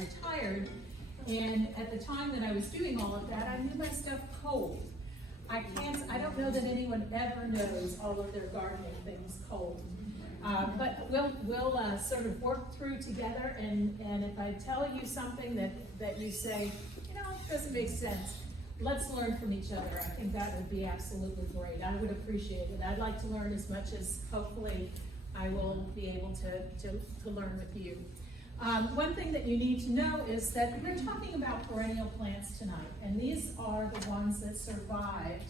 retired. And at the time that I was doing all of that, I knew my stuff cold. I don't know that anyone ever knows all of their gardening things cold. But we'll sort of work through together, and if I tell you something that you say, you know, it doesn't make sense, let's learn from each other. I think that would be absolutely great. I would appreciate it. I'd like to learn as much as hopefully I will be able to learn with you. One thing that you need to know is that we're talking about perennial plants tonight, and these are the ones that survived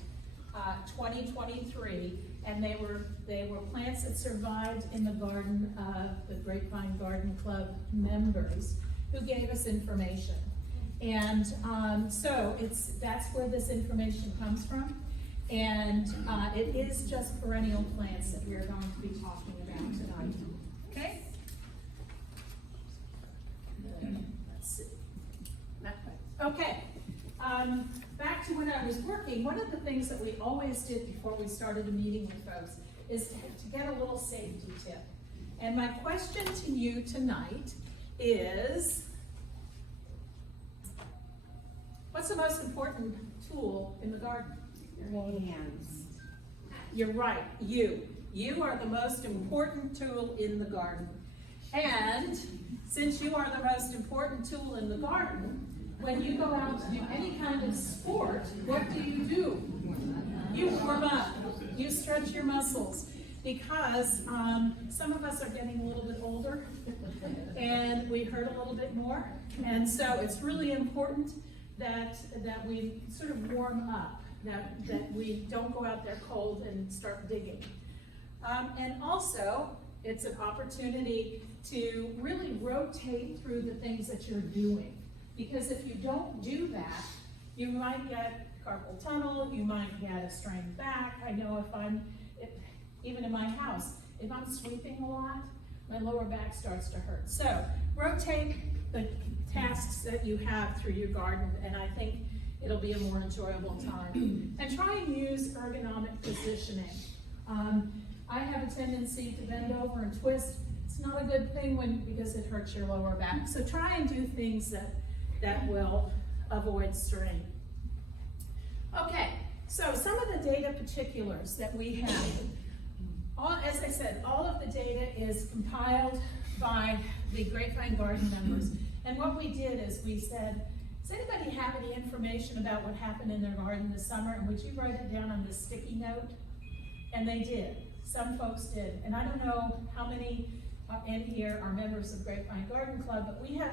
2023, and they were plants that survived in the garden of the Grapevine Garden Club members who gave us information. And so that's where this information comes from, and it is just perennial plants that we're going to be talking about tonight. Okay? Let's see. Okay. Back to when I was working, one of the things that we always did before we started a meeting with folks is to get a little safety tip. And my question to you tonight is, what's the most important tool in the garden? Your hands. You're right, you. You are the most important tool in the garden. And since you are the most important tool in the garden, when you go out to do any kind of sport, what do? You warm up, you stretch your muscles, because some of us are getting a little bit older and we hurt a little bit more. And so it's really important that we sort of warm up, that we don't go out there cold and start digging. And also, it's an opportunity to really rotate through the things that you're doing. Because if you don't do that, you might get carpal tunnel, you might get a strained back. I know even in my house, if I'm sweeping a lot, my lower back starts to hurt. So rotate the tasks that you have through your garden, and I think it'll be a more enjoyable time. And try and use ergonomic positioning. I have a tendency to bend over and twist. It's not a good thing because it hurts your lower back. So try and do things that will avoid strain. Okay, so some of the data particulars that we have. As I said, all of the data is compiled by the Grapevine Garden members. And what we did is we said, does anybody have any information about what happened in their garden this summer? And would you write it down on this sticky note? And they did. Some folks did. And I don't know how many in here are members of Grapevine Garden Club, but we have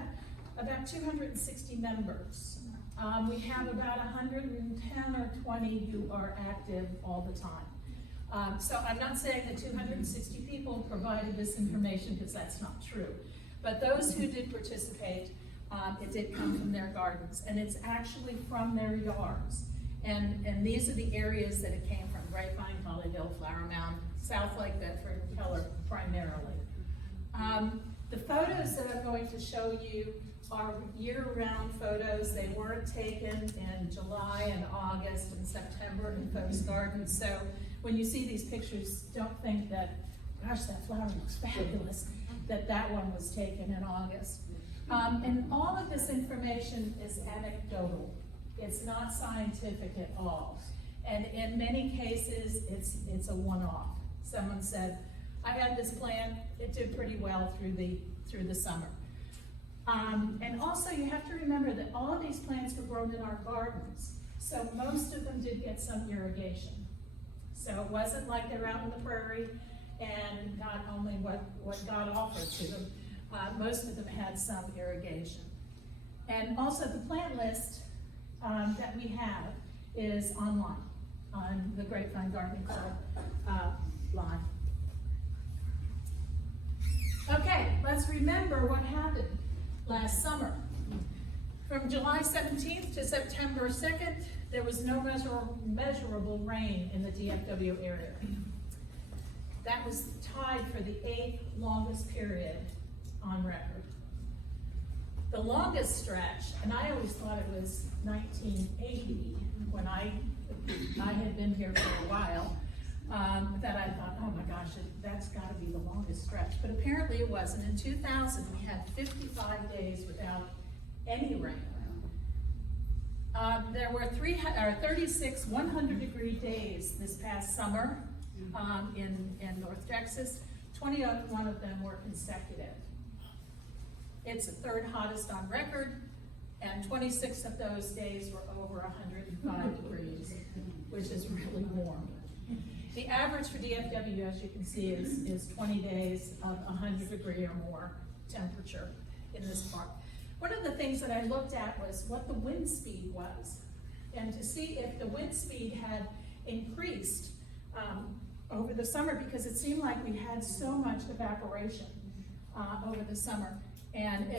about 260 members. We have about 110 or 20 who are active all the time. So I'm not saying that 260 people provided this information, because that's not true. But those who did participate, it did come from their gardens, and it's actually from their yards. And these are the areas that it came from: Grapevine, Hollyville, Flower Mound, South Lake Bedford, and Keller primarily. The photos that I'm going to show you are year-round photos. They weren't taken in July and August and September in folks' gardens. So when you see these pictures, don't think that, gosh, that flower looks fabulous, that one was taken in August. And all of this information is anecdotal. It's not scientific at all. And in many cases, it's a one-off. Someone said, I had this plant, it did pretty well through the summer. And also you have to remember that all of these plants were grown in our gardens, so most of them did get some irrigation. So it wasn't like they're out in the prairie and got only what God offered to them. Most of them had some irrigation. And also the plant list that we have is online on the Grapevine Gardening Club line. Okay, let's remember what happened last summer. From July 17th to September 2nd, there was no measurable rain in the DFW area. That was tied for the 8th longest period on record. The longest stretch, and I always thought it was 1980 when I had been here for a while, that I thought, oh my gosh, that's got to be the longest stretch. But apparently it wasn't. In 2000, we had 55 days without any rain. There were 36 100-degree days this past summer in North Texas. 21 of them were consecutive. It's the third hottest on record, and 26 of those days were over 105 degrees, which is really warm. The average for DFW, as you can see, is 20 days of 100-degree or more temperature in this park. One of the things that I looked at was what the wind speed was, and to see if the wind speed had increased over the summer, because it seemed like we had so much evaporation over the summer. And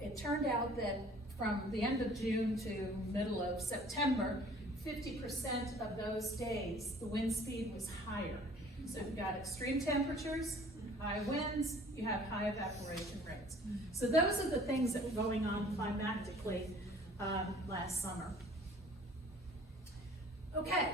it turned out that from the end of June to middle of September, 50% of those days, the wind speed was higher. So you've got extreme temperatures, high winds, you have high evaporation rates. So those are the things that were going on climatically last summer. Okay,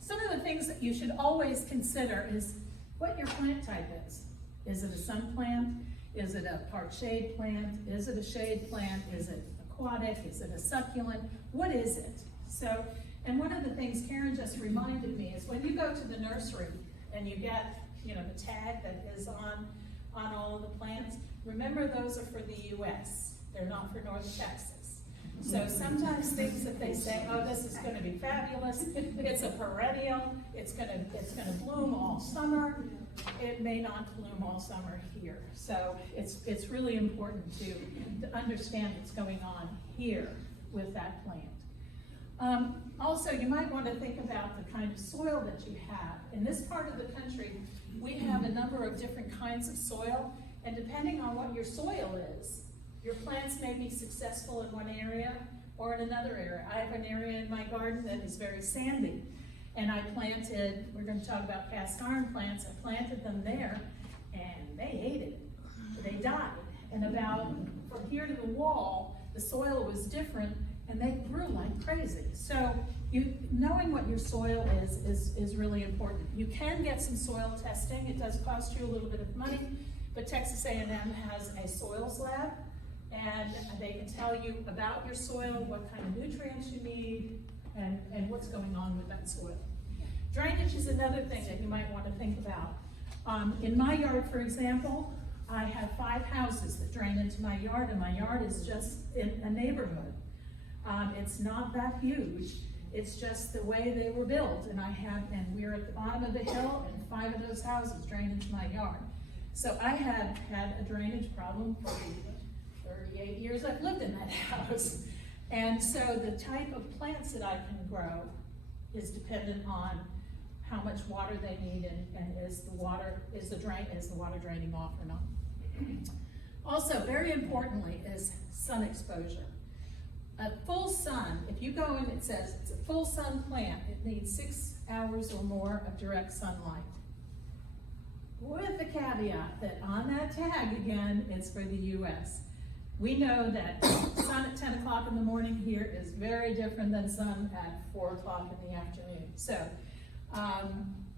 some of the things that you should always consider is what your plant type is. Is it a sun plant? Is it a part shade plant? Is it a shade plant? Is it aquatic? Is it a succulent? What is it? So, and one of the things Karen just reminded me is when you go to the nursery and you get, the tag that is on all of the plants, remember those are for the US. They're not for North Texas. So sometimes things that they say, oh, this is going to be fabulous, it's a perennial, it's going to bloom all summer. It may not bloom all summer here. So it's really important to understand what's going on here with that plant. Also, you might want to think about the kind of soil that you have. In this part of the country, we have a number of different kinds of soil, and depending on what your soil is, your plants may be successful in one area or in another area. I have an area in my garden that is very sandy, and I planted, we're going to talk about cast iron plants, I planted them there, and they hated it. They died. And about from here to the wall, the soil was different, and they grew like crazy. So knowing what your soil is really important. You can get some soil testing. It does cost you a little bit of money, but Texas A&M has a soils lab, and they can tell you about your soil, what kind of nutrients you need, and what's going on with that soil. Drainage is another thing that you might want to think about. In my yard, for example, I have 5 houses that drain into my yard, and my yard is just in a neighborhood. It's not that huge. It's just the way they were built, and we're at the bottom of the hill, and 5 of those houses drain into my yard. So I have had a drainage problem for the 38 years I've lived in that house. And so the type of plants that I can grow is dependent on how much water they need, and is the water draining off or not. Also, very importantly, is sun exposure. A full sun, if you go in, it says it's a full sun plant, it needs 6 hours or more of direct sunlight. With the caveat that on that tag, again, it's for the US. We know that sun at 10 o'clock in the morning here is very different than sun at 4 o'clock in the afternoon. So,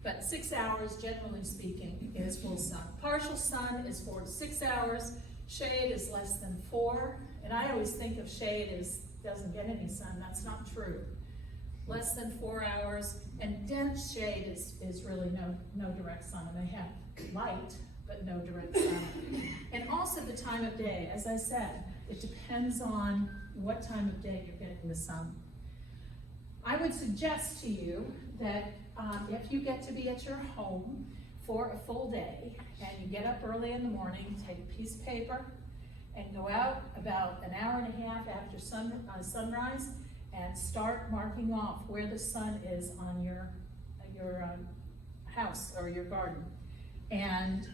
but 6 hours, generally speaking, is full sun. Partial sun is 4 to 6 hours. Shade is less than 4. And I always think of shade as doesn't get any sun. That's not true. Less than 4 hours, and dense shade is really no direct sun. And they have light, but no direct sun. And also the time of day. As I said, it depends on what time of day you're getting the sun. I would suggest to you that if you get to be at your home for a full day, and you get up early in the morning, take a piece of paper, and go out about an hour and a half after sunrise, and start marking off where the sun is on your house or your garden. And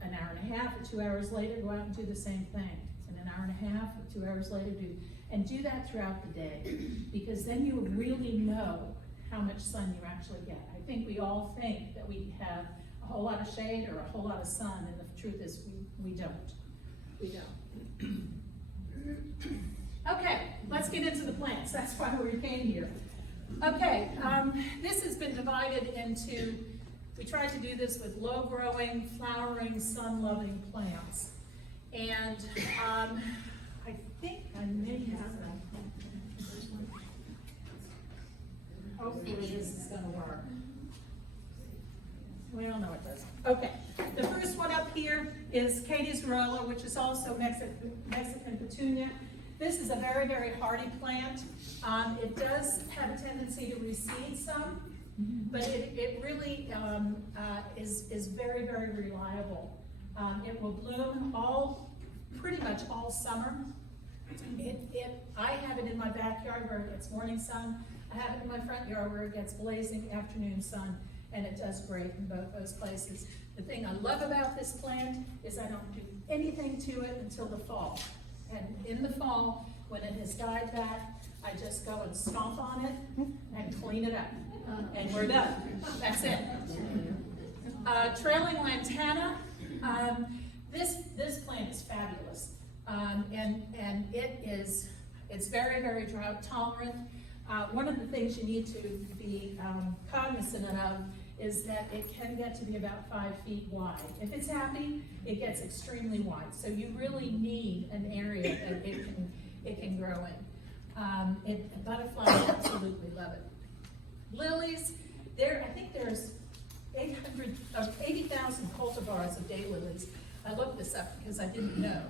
an hour and a half or 2 hours later, go out and do the same thing. And an hour and a half or 2 hours later, do that throughout the day, because then you really know how much sun you actually get. I think we all think that we have a whole lot of shade or a whole lot of sun, and the truth is we don't. We don't. Okay, let's get into the plants. That's why we came here. Okay, this has been divided into, we tried to do this with low-growing, flowering, sun-loving plants. And I think I may Well, no, it doesn't. Okay, the first one up here is Katie's Rolla, which is also Mexican petunia. This is a very, very hardy plant. It does have a tendency to reseed some, but it really is very, very reliable. It will bloom pretty much all summer. I have it in my backyard where it gets morning sun. I have it in my front yard where it gets blazing afternoon sun, and it does great in both those places. The thing I love about this plant is I don't do anything to it until the fall. And in the fall, when it has died back, I just go and stomp on it and clean it up. And we're done. That's it. Trailing lantana. This plant is fabulous. And it's very, very drought tolerant. One of the things you need to be cognizant of is that it can get to be about 5 feet wide. If it's happy, it gets extremely wide. So you really need an area that it can grow in. Butterflies absolutely love it. Lilies, I think there's 80,000 cultivars of daylilies. I looked this up because I didn't know.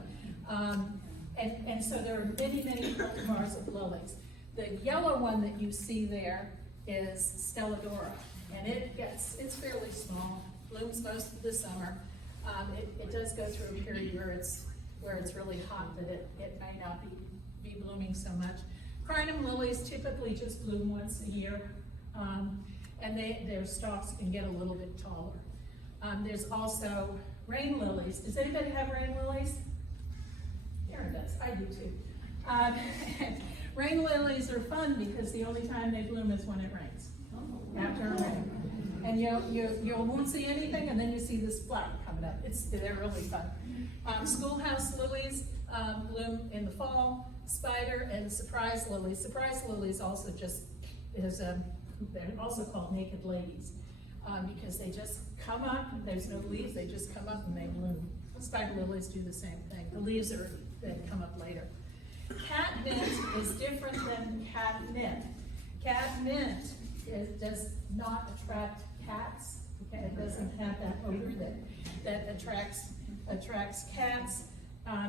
And so there are many, many cultivars of lilies. The yellow one that you see there is Stelladora, and it's fairly small, blooms most of the summer. It does go through a period where it's really hot, that it may not be blooming so much. Crinum lilies typically just bloom once a year, and their stalks can get a little bit taller. There's also rain lilies. Does anybody have rain lilies? Karen does, I do too. Rain lilies are fun because the only time they bloom is when it rains, after a rain. And you won't see anything, and then you see this flower coming up. They're really fun. Schoolhouse lilies bloom in the fall. Spider and surprise lilies. Surprise lilies also they're also called naked ladies because they just come up. There's no leaves. They just come up and they bloom. Spider lilies do the same thing. The leaves they come up later. Catmint is different than catnip. Catmint does not attract cats. Okay? It doesn't have that odor that attracts cats.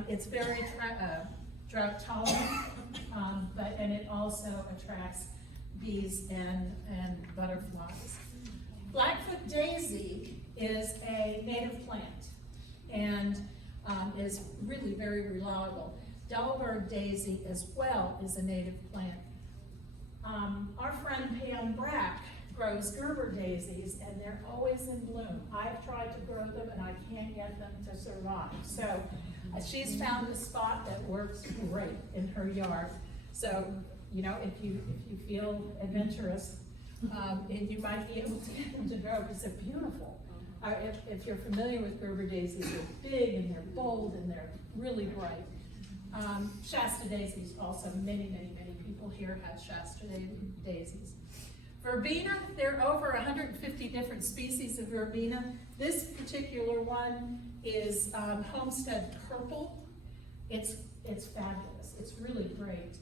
It's very drought tolerant, and it also attracts bees and butterflies. Blackfoot daisy is a native plant and is really very reliable. Delberg daisy as well is a native plant. Our friend Pam Brack grows Gerber daisies, and they're always in bloom. I've tried to grow them and I can't get them to survive. So she's found a spot that works great in her yard. So, if you feel adventurous, and you might be able to get them to grow because they're beautiful. If you're familiar with Gerber daisies, they're big and they're bold and they're really bright. Shasta daisies also, many people here have Shasta daisies. Verbena, there are over 150 different species of verbena. This particular one is Homestead Purple. It's fabulous, it's really great.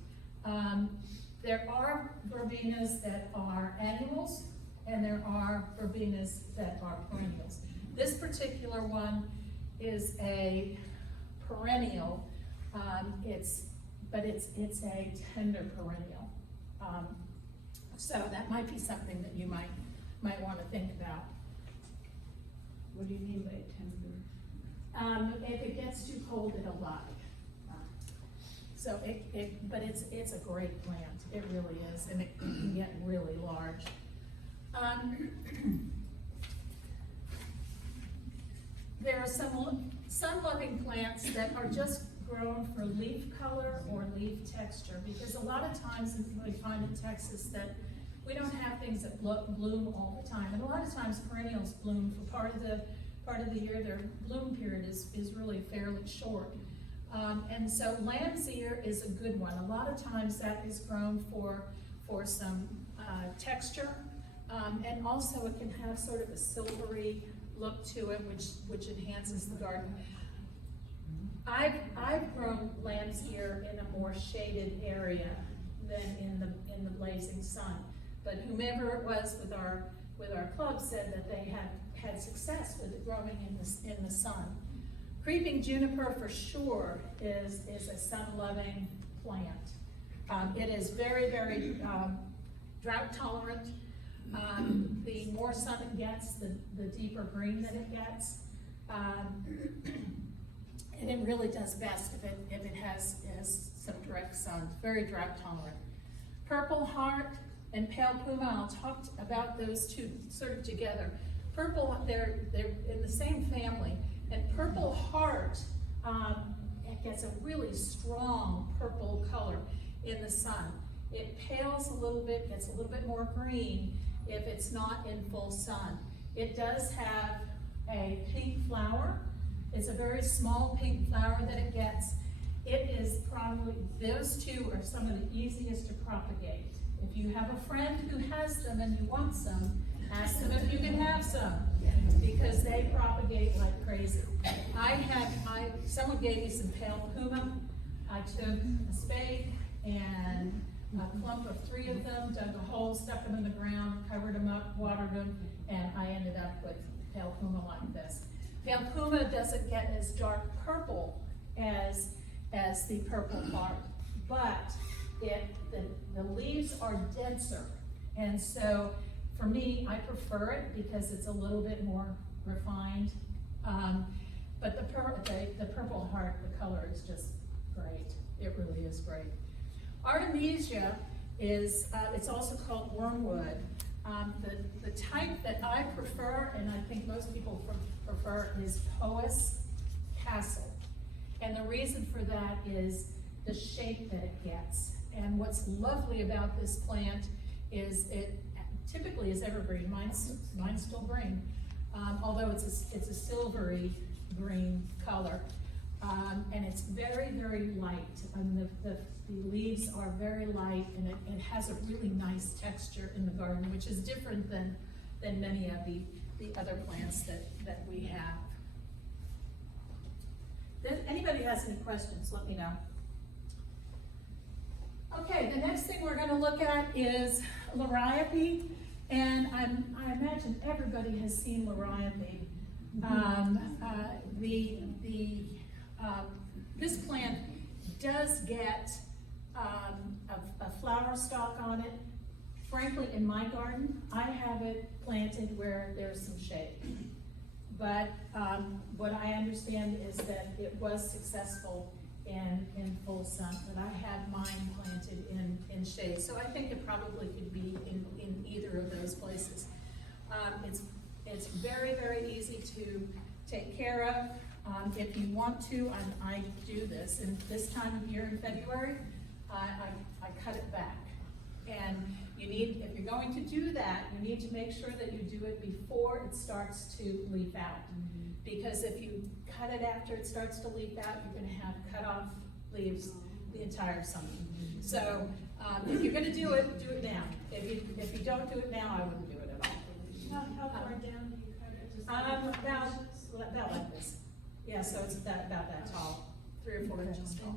There are verbenas that are annuals, and there are verbenas that are perennials. This particular one is a perennial. It's a tender perennial. So that might be something that you might want to think about. What do you mean by tender? If it gets too cold, it'll die. So but it's a great plant. It really is, and it can get really large. There are some sun-loving plants that are just grown for leaf color or leaf texture, because a lot of times we find in Texas that we don't have things that bloom all the time, and a lot of times perennials bloom for part of the year. Their bloom period is really fairly short, and so lamb's ear is a good one. A lot of times that is grown for some texture, and also it can have sort of a silvery look to it, which enhances the garden. I've grown lamb's ear in a more shaded area than in the blazing sun. But whomever it was with our with our club said that they had success with it growing in the sun. Creeping juniper for sure is a sun-loving plant. It is very, very drought tolerant. The more sun it gets, the deeper green that it gets. And it really does best if it has some direct sun. Very drought tolerant. Purple heart and pale puma, I'll talk about those two sort of together. Purple, they're in the same family, and purple heart it gets a really strong purple color in the sun. It pales a little bit, gets a little bit more green if it's not in full sun. It does have a pink flower. It's a very small pink flower that it gets. It is probably, those two are some of the easiest to propagate. If you have a friend who has them and you want some, ask them if you can have some, because they propagate like crazy. Someone gave me some pale puma. I took a spade and a clump of 3 of them, dug a hole, stuck them in the ground, covered them up, watered them, and I ended up with pale puma like this. Pale puma doesn't get as dark purple as the purple heart, but the leaves are denser, and so for me, I prefer it because it's a little bit more refined. But the purple heart, the color is just great. It really is great. Artemisia is, it's also called wormwood. The type that I prefer, and I think most people prefer, is Pois Castle. And the reason for that is the shape that it gets. And what's lovely about this plant is it typically is evergreen. Mine's still green, although it's a silvery green color. And it's very, very light. The leaves are very light, and it has a really nice texture in the garden, which is different than many of the other plants that we have. If anybody has any questions, let me know. Okay, the next thing we're going to look at is liriope, and I imagine everybody has seen liriope. This plant does get a flower stalk on it. Frankly, in my garden, I have it planted where there's some shade. But what I understand is that it was successful in full sun, but I have mine planted in shade. So I think it probably could be in either of those places. It's very, very easy to take care of. If you want to, I do this, and this time of year in February, I cut it back. And you need, if you're going to do that, you need to make sure that you do it before it starts to leaf out. Because if you cut it after it starts to leaf out, you're going to have cut off leaves the entire summer. So if you're going to do it now. If you don't do it now, I wouldn't do it at all. How far down do you cut it? About like this. Yeah, so it's about that tall, 3 or 4 inches tall.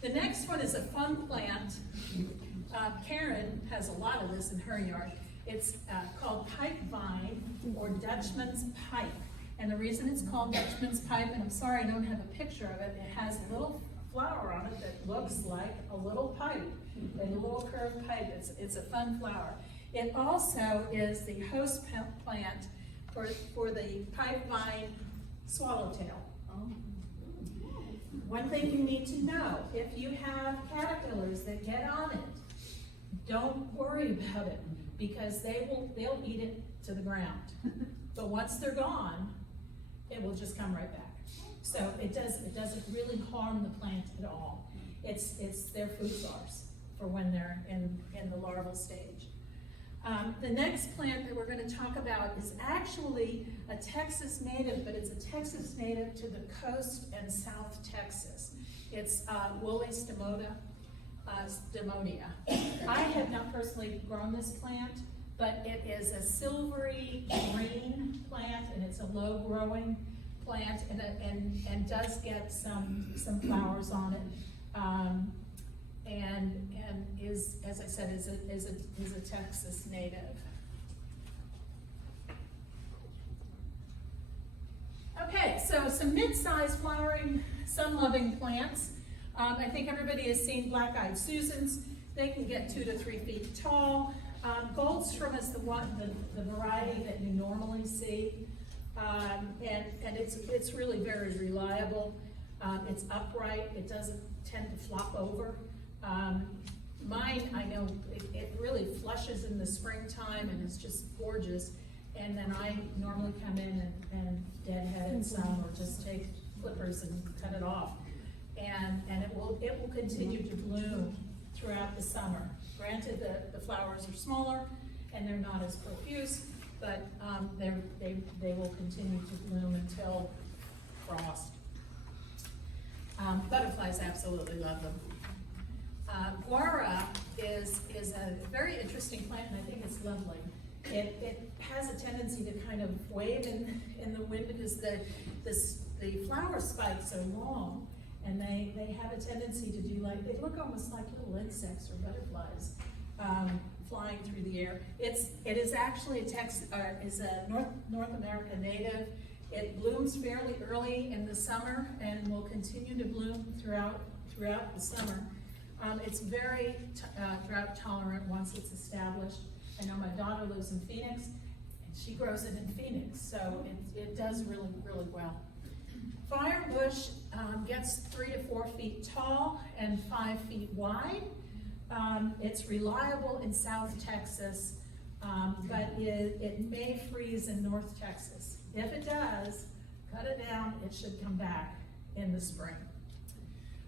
The next one is a fun plant. Karen has a lot of this in her yard. It's called pipe vine or Dutchman's pipe. And the reason it's called Dutchman's pipe, and I'm sorry I don't have a picture of it, it has a little flower on it that looks like a little pipe, a little curved pipe. It's a fun flower. It also is the host plant for the pipe vine swallowtail. One thing you need to know, if you have caterpillars that get on it, don't worry about it, because they'll eat it to the ground. But once they're gone, it will just come right back. So it doesn't really harm the plant at all. It's their food source for when they're in the larval stage. The next plant that we're going to talk about is actually a Texas native, but it's a Texas native to the coast and South Texas. It's woolly Stemodia. I have not personally grown this plant, but it is a silvery green plant, and it's a low growing plant, and does get some flowers on it. And is, as I said, is a Texas native. mid-sized flowering, sun-loving plants. I think everybody has seen black-eyed Susans. They can get 2 to 3 feet tall. Goldstrom is the variety that you normally see, and it's really very reliable. It's upright. It doesn't tend to flop over. Mine, I know, it really flushes in the springtime and it's just gorgeous. And then I normally come in and deadhead it some, or just take clippers and cut it off. And it will continue to bloom throughout the summer. Granted, the flowers are smaller and they're not as profuse, but they will continue to bloom until frost. Butterflies absolutely love them. Guara is a very interesting plant, and I think it's lovely. It has a tendency to kind of wave in the wind because the flower spikes are long, and they have a tendency to do they look almost like little insects or butterflies flying through the air. It is actually a North America native. It blooms fairly early in the summer and will continue to bloom throughout the summer. It's very drought tolerant once it's established. I know my daughter lives in Phoenix, and she grows it in Phoenix, so it does really, really well. Firebush gets 3 to 4 feet tall and 5 feet wide. It's reliable in South Texas, but it may freeze in North Texas. If it does, cut it down, it should come back in the spring.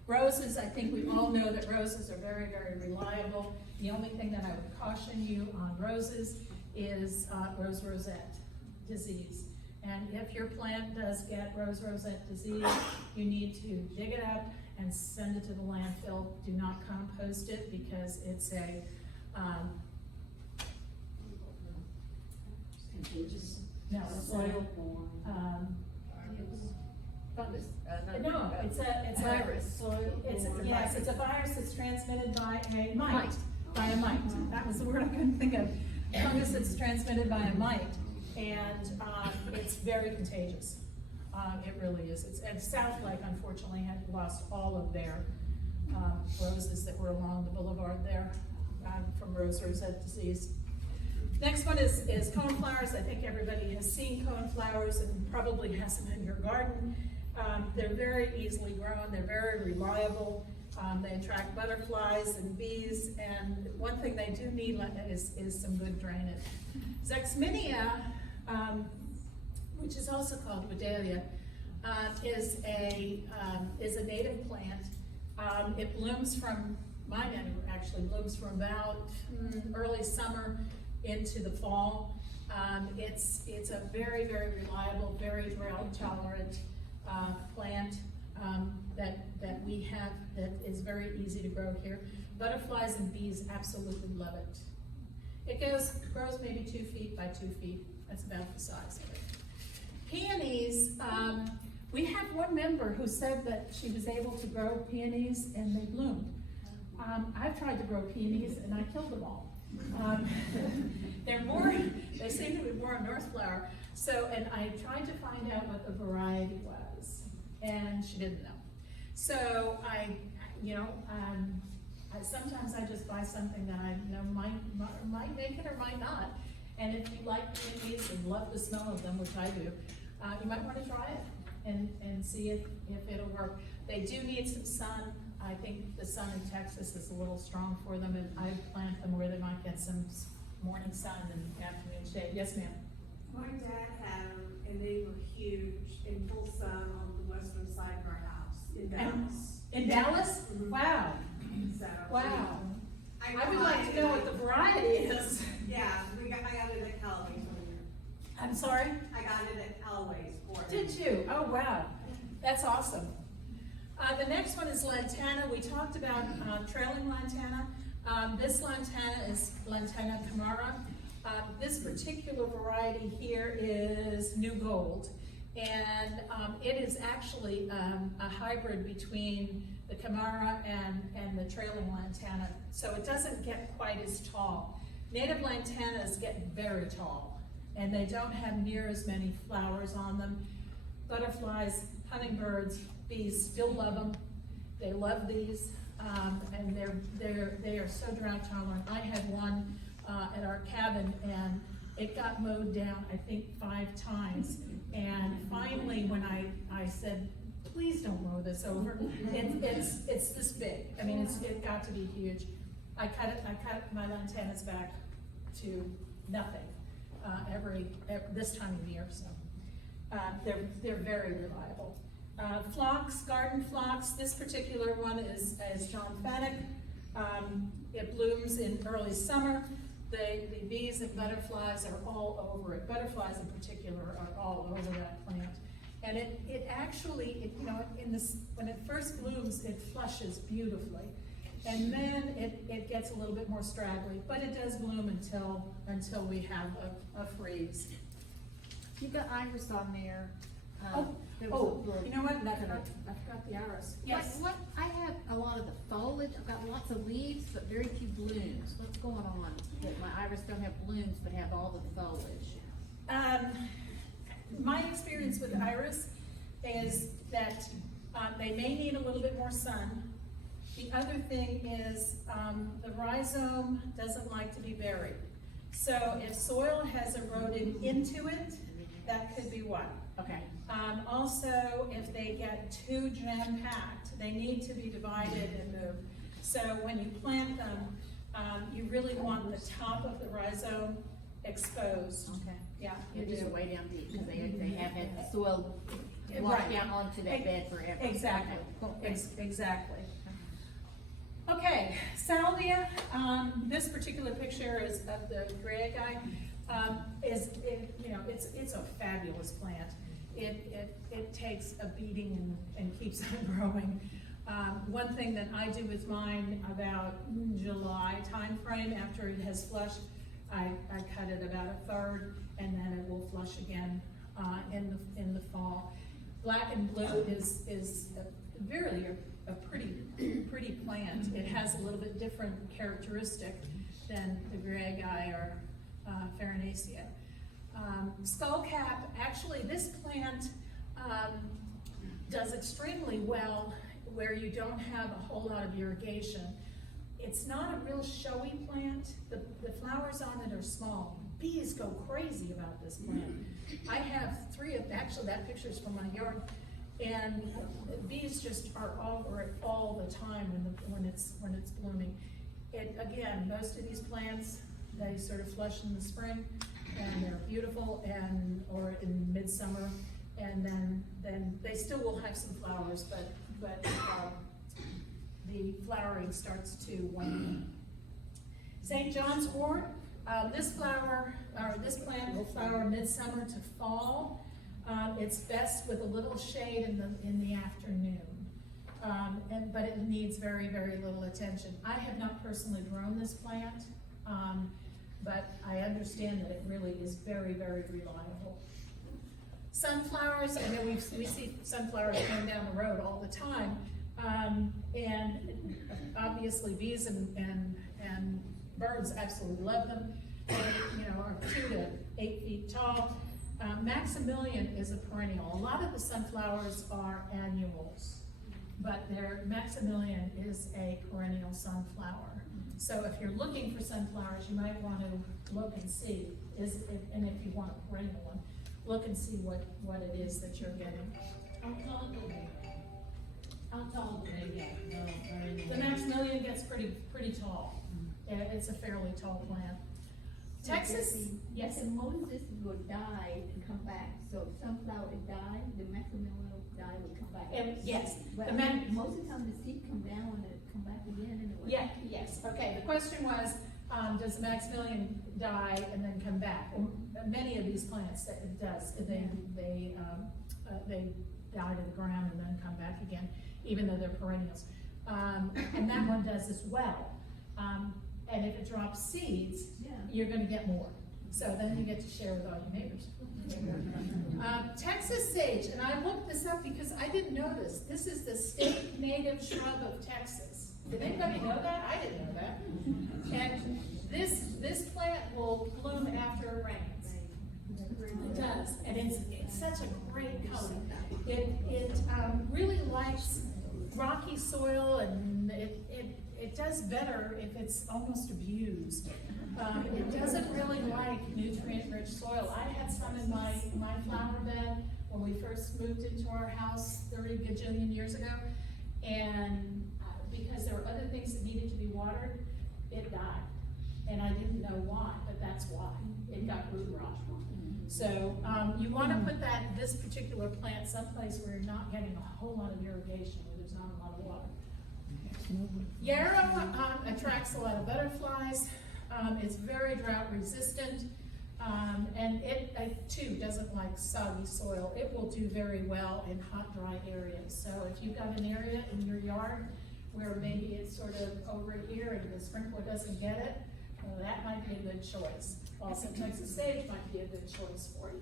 Roses, I think we all know that roses are very, very reliable. The only thing that I would caution you on roses is rose rosette disease. And if your plant does get rose rosette disease, you need to dig it up and send it to the landfill. Do not compost it because it's a fungus. No, it's a virus. It's a virus that's transmitted by a mite. That was the word I couldn't think of. Fungus that's transmitted by a mite, and it's very contagious. It really is. And South Lake, unfortunately, had lost all of their roses that were along the boulevard there from rose rosette disease. Next one is coneflowers. I think everybody has seen coneflowers and probably has them in your garden. They're very easily grown. They're very reliable. They attract butterflies and bees. And one thing they do need is some good drainage. Zexminia, which is also called Widelia, is a native plant. It blooms from, mine actually blooms from about early summer into the fall. It's a very, very reliable, very drought tolerant plant that we have that is very easy to grow here. Butterflies and bees absolutely love it. It grows maybe 2 feet by 2 feet. That's about the size of it. Peonies, we have one member who said that she was able to grow peonies and they bloomed. I've tried to grow peonies and I killed them all. They seem to be more a North flower. So, and I tried to find out what the variety was, and she didn't know. So sometimes I just buy something that I know might make it or might not. And if you like peonies and love the smell of them, which I do, you might want to try it and see if it'll work. They do need some sun. I think the sun in Texas is a little strong for them, and I plant them where they might get some morning sun and afternoon shade. Yes, ma'am? My dad had them, and they were huge in full sun on the western side of our house in Dallas. In Dallas? Mhm. Wow. So, Wow. I would like to know what the variety is. Yeah, I got it at Callaway's one year. I'm sorry? I got it at Callaway's for it. Did you? Oh, wow. That's awesome. The next one is lantana. We talked about trailing lantana. This lantana is Lantana camara. This particular variety here is New Gold, and it is actually a hybrid between the camara and the trailing lantana, so it doesn't get quite as tall. Native lantanas get very tall, and they don't have near as many flowers on them. Butterflies hummingbirds, bees still love them. They love these, and they are so drought tolerant. I had one at our cabin, and it got mowed down, I think 5 times. And finally, when I said, please don't mow this over, it's this big. I mean, it got to be huge. I cut my antennas back to nothing this time of year, so they're very reliable. Phlox, garden phlox. This particular one is John Fennick. It blooms in early summer. The bees and butterflies are all over it. Butterflies in particular are all over that plant. And it actually, you know, when it first blooms, it flushes beautifully. And then it gets a little bit more straggly, but it does bloom until we have a freeze. You've got iris on there. You know what? I forgot the iris. Yes. What I have a lot of the foliage. I've got lots of leaves, but very few blooms. What's going on? That my iris don't have blooms, but have all the foliage. My experience with iris is that they may need a little bit more sun. The other thing is the rhizome doesn't like to be buried. So if soil has eroded into it, that could be one. Okay. Also, if they get too jam-packed, they need to be divided and moved. So when you plant them, you really want the top of the rhizome exposed. Okay. Yeah, You're you just do. way down deep because they have had the soil wash Right. down onto that bed forever. Exactly. Okay. Exactly. Okay, salvia. This particular picture is of the gray guy. It's a fabulous plant. It takes a beating and keeps on growing. One thing that I do with mine about July timeframe, after it has flushed, I cut it about 1/3, and then it will flush again in the fall. Black and blue is really a pretty plant. It has a little bit different characteristic than the gray guy or Perennials. Skullcap, actually this plant does extremely well where you don't have a whole lot of irrigation. It's not a real showy plant. The flowers on it are small. Bees go crazy about this plant. I have 3 of, actually that picture's from my yard, and bees just are over it all the time when it's blooming. Again, most of these plants, they sort of flush in the spring, and they're beautiful, or in midsummer, and then they still will have some flowers, but the flowering starts to wane. St. John's wort. This plant will flower midsummer to fall. It's best with a little shade in the afternoon, but it needs very, very little attention. I have not personally grown this plant, but I understand that it really is very, very reliable. Sunflowers, I know we see sunflowers coming down the road all the time, and obviously bees and birds absolutely love them. They, are 2 to 8 feet tall. Maximilian is a perennial. A lot of the sunflowers are annuals, but Maximilian is a perennial sunflower. So if you're looking for sunflowers, you might want to look and see, and if you want a perennial one, look and see what it is that you're getting. How tall do they get? The Maximilian gets pretty tall. Yeah, it's a fairly tall plant. Texas, yes. And most of this will die and come back. So sunflower will die, the Maximilian will die, will come back. Yes. But most of the time the seed come down and it come back again anyway. Yeah, yes, okay, the question was, does the Maximilian die and then come back? Well, many of these plants, it does, they die to the ground and then come back again, even though they're perennials. And that one does as well. And if it drops seeds, you're gonna get more. So then you get to share with all your neighbors. Texas sage, and I looked this up because I didn't know this. This is the state native shrub of Texas. Did anybody know that? I didn't know that. And this plant will bloom after it rains. It does, and it's such a great color. It really likes rocky soil, and it does better if it's almost abused. It doesn't really like nutrient-rich soil. I had some in my flower bed when we first moved into our house 30 gajillion years ago, and because there were other things that needed to be watered, it died. And I didn't know why, but that's why. It got root rot. So you want to put this particular plant someplace where you're not getting a whole lot of irrigation, where there's not a lot of water. Yarrow attracts a lot of butterflies. It's very drought resistant, and it too doesn't like soggy soil. It will do very well in hot, dry areas. So if you've got an area in your yard where maybe it's sort of over here and the sprinkler doesn't get it, well, that might be a good choice. Also, Texas sage might be a good choice for you.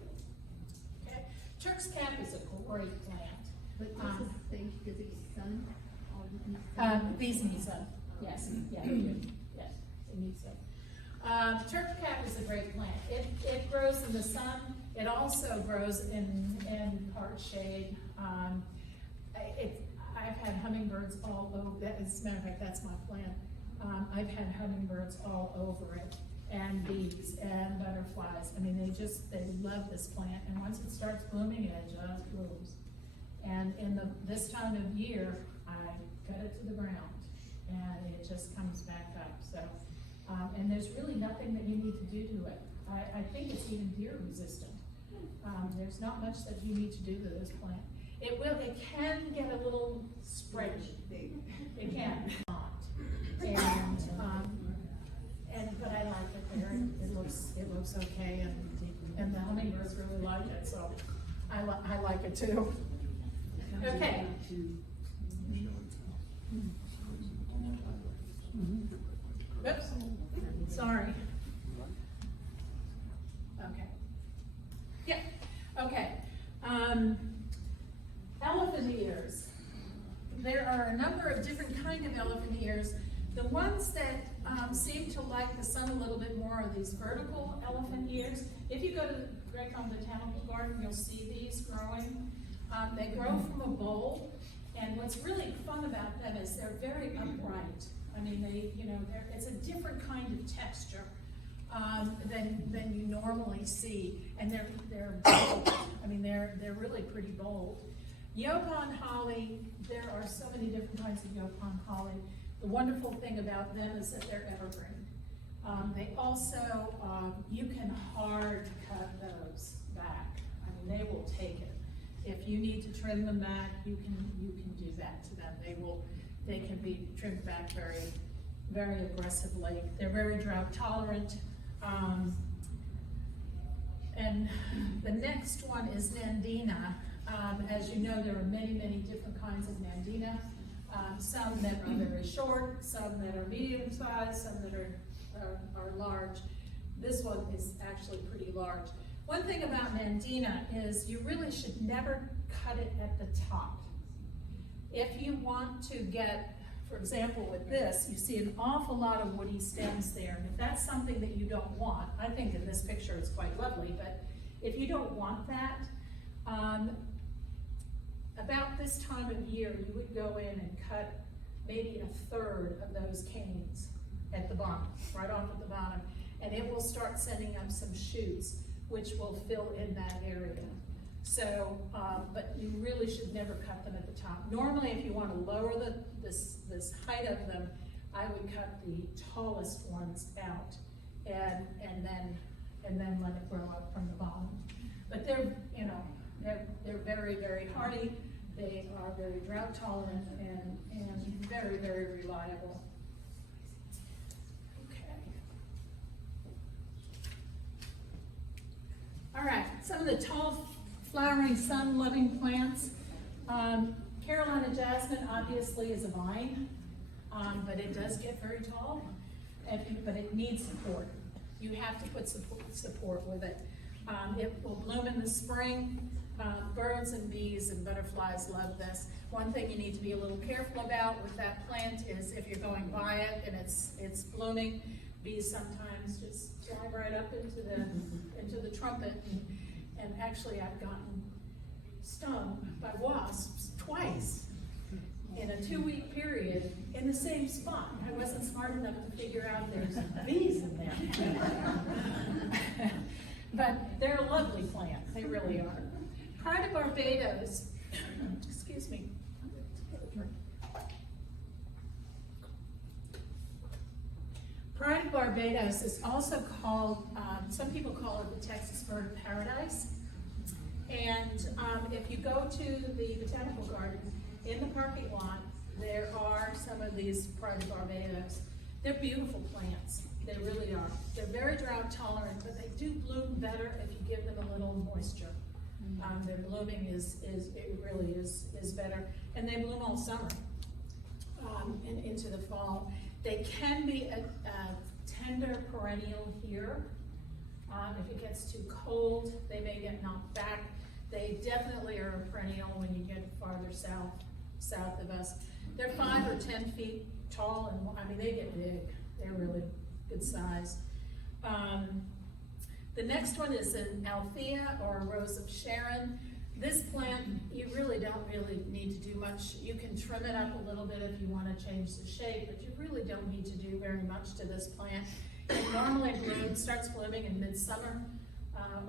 Okay, Turk's cap is a great plant. But this is sage, does it get sun? All these need sun? These need sun. Yes, yeah, they do. Yes, they need sun. Turk cap is a great plant. It grows in the sun. It also grows in part shade. I've had hummingbirds all over. As a matter of fact, that's my plant. I've had hummingbirds all over it, and bees and butterflies. I mean, they love this plant. And once it starts blooming, it just blooms. And in this time of year, I cut it to the ground, and it just comes back up. So, and there's really nothing that you need to do to it. I think it's even deer resistant. There's not much that you need to do to this plant. It can get a little sprayy. It can. But I like it there. It looks okay, and the hummingbirds really like it, so I like it too. Okay. Oops. Sorry. Okay. Yeah. Okay. Elephant ears. There are a number of different kind of elephant ears. The ones that seem to like the sun a little bit more are these vertical elephant ears. If you go to the Great Botanical Garden, you'll see these growing. They grow from a bulb, and what's really fun about them is they're very upright. I mean, it's a different kind of texture than you normally see, and they're bold. I mean, they're really pretty bold. Yopon holly, there are so many different kinds of Yopon holly. The wonderful thing about them is that they're evergreen. They also, you can hard cut those back. I mean, they will take it. If you need to trim them back, you can do that to them. They can be trimmed back very, very aggressively. They're very drought tolerant. And the next one is Nandina. As you know, there are many, many different kinds of Nandina. Some that are very short, some that are medium sized, some that are large. This one is actually pretty large. One thing about Nandina is you really should never cut it at the top. If you want to get, for example, with this, you see an awful lot of woody stems there. And if that's something that you don't want, I think in this picture it's quite lovely, but if you don't want that, about this time of year, you would go in and cut maybe a third of those canes at the bottom, right off at the bottom, and it will start sending up some shoots, which will fill in that area. So, but you really should never cut them at the top. Normally, if you want to lower this height of them, I would cut the tallest ones out, and then let it grow up from the bottom. But they're very, very hardy. They are very drought tolerant and very, very reliable. Okay. All right, some of the tall flowering sun-loving plants. Carolina jasmine obviously is a vine, but it does get very tall, but it needs support. You have to put support with it. It will bloom in the spring. Birds and bees and butterflies love this. One thing you need to be a little careful about with that plant is if you're going by it and it's blooming, bees sometimes just fly right up into the trumpet And actually, I've gotten stung by wasps twice in a 2-week period in the same spot. I wasn't smart enough to figure out there's bees in there. But they're a lovely plant, they really are. Pride of Barbados, excuse me. Pride of Barbados is also called, some people call it the Texas bird of paradise. And if you go to the botanical garden, in the parking lot, there are some of these Pride of Barbados. They're beautiful plants, they really are. They're very drought tolerant, but they do bloom better if you give them a little moisture. Their blooming it really is better, and they bloom all summer and into the fall. They can be a tender perennial here. If it gets too cold, they may get knocked back. They definitely are a perennial when you get farther south of us. They're 5 or 10 feet tall, and I mean, they get big. They're really good size. The next one is an Althea or a Rose of Sharon. This plant, you really don't need to do much. You can trim it up a little bit if you want to change the shape, but you really don't need to do very much to this plant. It normally starts blooming in midsummer,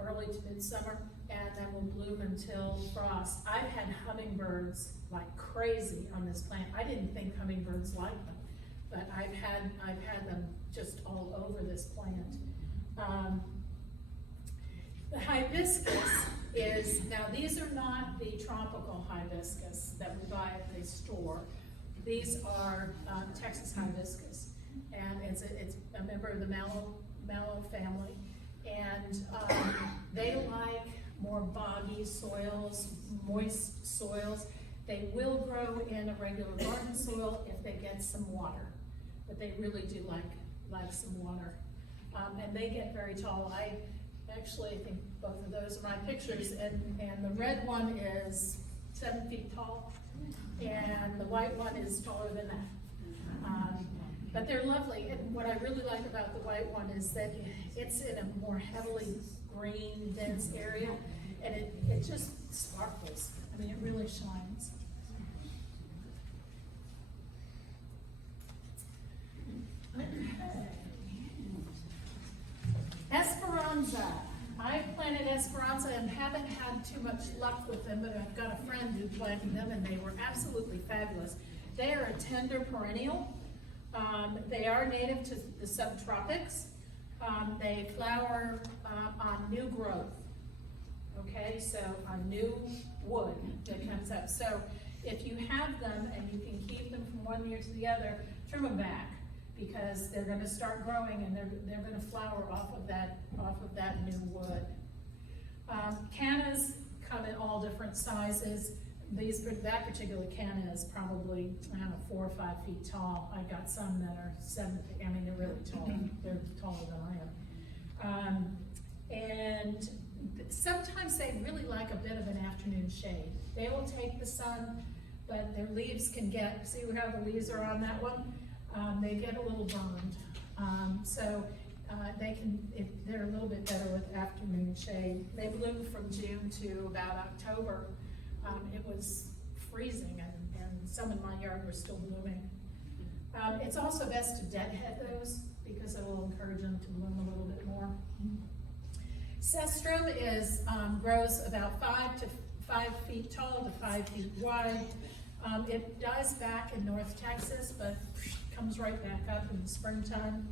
early to midsummer, and then will bloom until frost. I've had hummingbirds like crazy on this plant. I didn't think hummingbirds liked them, but I've had them just all over this plant. The hibiscus is, now these are not the tropical hibiscus that we buy at the store. These are Texas hibiscus, and it's a member of the mallow family, and they like more boggy soils, moist soils. They will grow in a regular garden soil if they get some water, but they really do like some water, and they get very tall. I actually think both of those are my pictures, and the red one is 7 feet tall, and the white one is taller than that. But they're lovely, and what I really like about the white one is that it's in a more heavily green, dense area, and it just sparkles. I mean, it really shines. Esperanza. I've planted Esperanza and haven't had too much luck with them, but I've got a friend who planted them and they were absolutely fabulous. They are a tender perennial. They are native to the subtropics. They flower on new growth, okay, so on new wood that comes up. So if you have them and you can keep them from one year to the other, trim them back, because they're going to start growing and they're going to flower off of that new wood. Cannas come in all different sizes. That particular canna is probably, I don't know, 4 or 5 feet tall. I got some that are 7 feet. I mean, they're really tall. They're taller than I am. And sometimes they really like a bit of an afternoon shade. They will take the sun, but their leaves can get, see how the leaves are on that one? They get a little burned. They can, if they're a little bit better with afternoon shade. They bloom from June to about October. It was freezing, and some in my yard were still blooming. It's also best to deadhead those because it will encourage them to bloom a little bit more. Cestrum grows about 5 feet tall to 5 feet wide. It dies back in North Texas, but comes right back up in the springtime.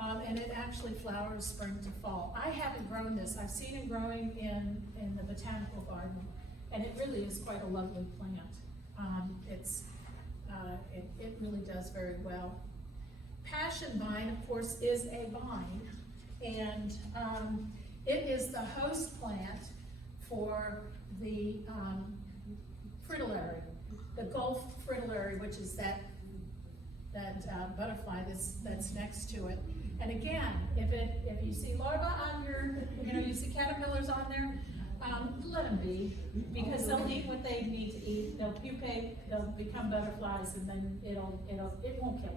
And it actually flowers spring to fall. I haven't grown this. I've seen it growing in the botanical garden, and it really is quite a lovely plant. It really does very well. Passion vine, of course, is a vine, and it is the host plant for the fritillary, the Gulf fritillary, which is that butterfly that's next to it. And again, if you see larvae on you see caterpillars on there, let them be, because they'll eat what they need to eat. They'll pupate, they'll become butterflies, and then it won't kill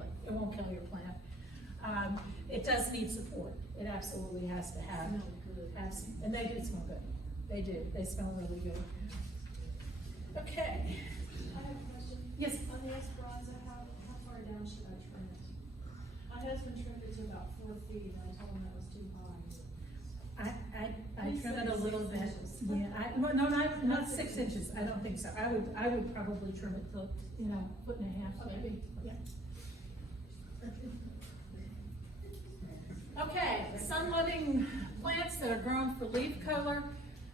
it. It won't kill your plant. It does need support. It absolutely has to have, and they do smell good. They do, they smell really good. Okay, I have a question. yes, On the Esperanza, how far down should I trim it? My husband trimmed it to about 4 feet, and I told him that was too high. I He trim said it a little 6 bit. inches. Yeah, well, no, not 6 inches, I don't think so. I would probably trim it to, 1.5 maybe, yeah. Okay, sun-loving plants that are grown for leaf color.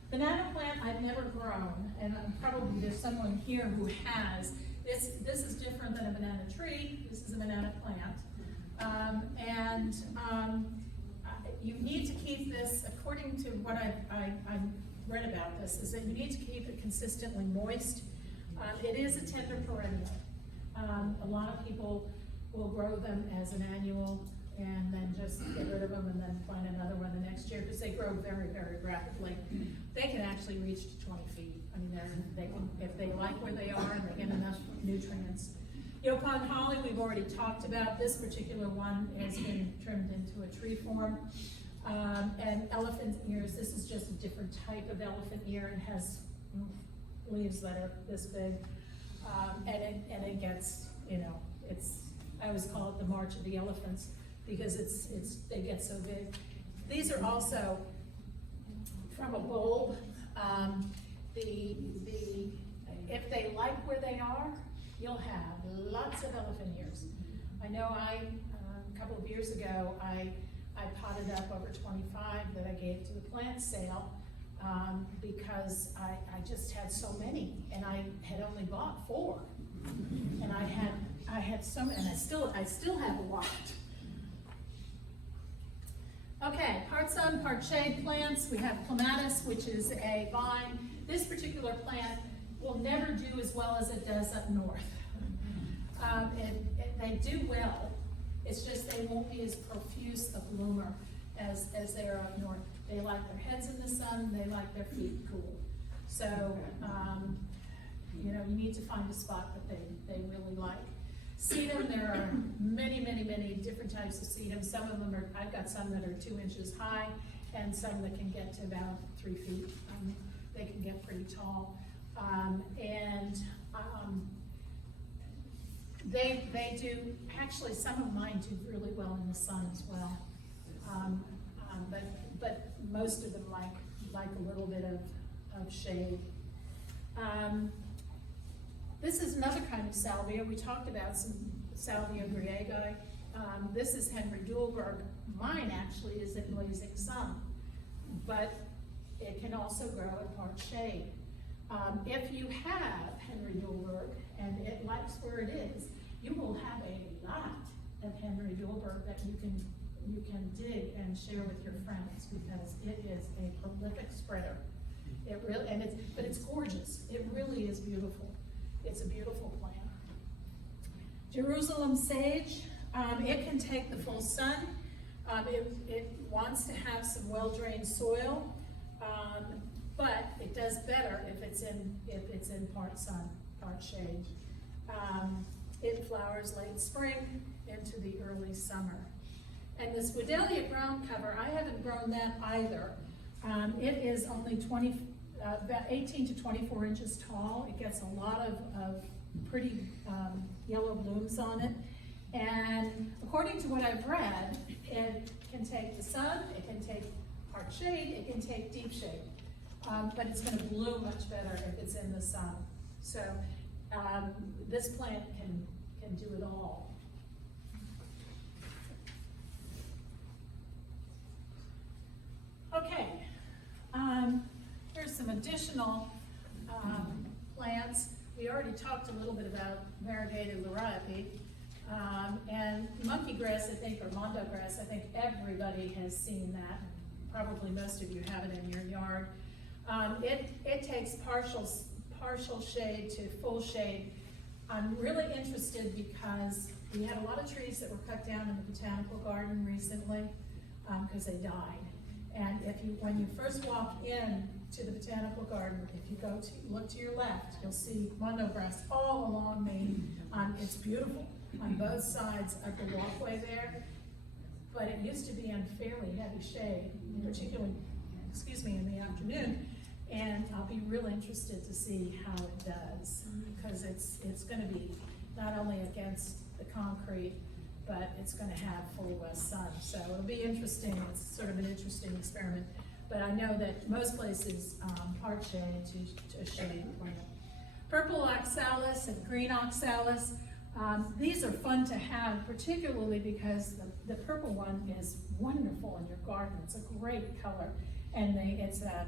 Banana plant I've never grown, and probably there's someone here who has. This is different than a banana tree. This is a banana plant. You need to keep this, according to what I've read about this, is that you need to keep it consistently moist. It is a tender perennial. A lot of people will grow them as an annual and then just get rid of them and then plant another one the next year because they grow very, very rapidly. They can actually reach to 20 feet. I mean, they can, if they like where they are and they get enough nutrients. Yopon holly, we've already talked about. This particular one has been trimmed into a tree form. And elephant ears, this is just a different type of elephant ear and has leaves that are this big. And it gets, I always call it the March of the Elephants because they get so big. These are also from a bulb. If they like where they are, you'll have lots of elephant ears. I know a couple of years ago, I potted up over 25 that I gave to the plant sale because I just had so many and I had only bought 4. And I had so many, and I still have a lot. Okay, part sun, part shade plants. We have clematis, which is a vine. This particular plant will never do as well as it does up north. They do well. It's just they won't be as profuse a bloomer as they are up north. They like their heads in the sun. They like their feet cool. So, you need to find a spot that they really like. Sedum, there are many, many, many different types of sedum. Some of them I've got some that are 2 inches high and some that can get to about 3 feet. They can get pretty tall. They do, actually some of mine do really well in the sun as well. But most of them like a little bit of shade. This is another kind of salvia. We talked about some salvia griegi. This is Henry Dulberg. Mine actually is in blazing sun, but it can also grow in part shade. If you have Henry Dulberg and it likes where it is, you will have a lot of Henry Dulberg that you can dig and share with your friends because it is a prolific spreader. It really, but it's gorgeous. It really is beautiful. It's a beautiful plant. Jerusalem sage, it can take the full sun. It wants to have some well-drained soil, but it does better if it's in part sun, part shade. It flowers late spring into the early summer. And this Wedelia ground cover, I haven't grown that either. It is only about 18 to 24 inches tall. It gets a lot of pretty yellow blooms on it. And according to what I've read, it can take the sun, it can take part shade, it can take deep shade. But it's going to bloom much better if it's in the sun. So this plant can do it all. Okay, here's some additional plants. We already talked a little bit about variegated liriope. And monkey grass, I think, or mondo grass, I think everybody has seen that. Probably most of you have it in your yard. It takes partial shade to full shade. I'm really interested because we had a lot of trees that were cut down in the botanical garden recently because they died. And when you first walk in to the botanical garden, if you look to your left, you'll see mondo grass all along the, it's beautiful on both sides of the walkway there. But it used to be in fairly heavy shade, particularly, in the afternoon. And I'll be real interested to see how it does, because it's gonna be not only against the concrete, but it's gonna have full west sun. So it'll be interesting, it's sort of an interesting experiment. But I know that most places, part shade to shade plant. Purple oxalis and green oxalis, these are fun to have, particularly because the purple one is wonderful in your garden. It's a great color, and it's a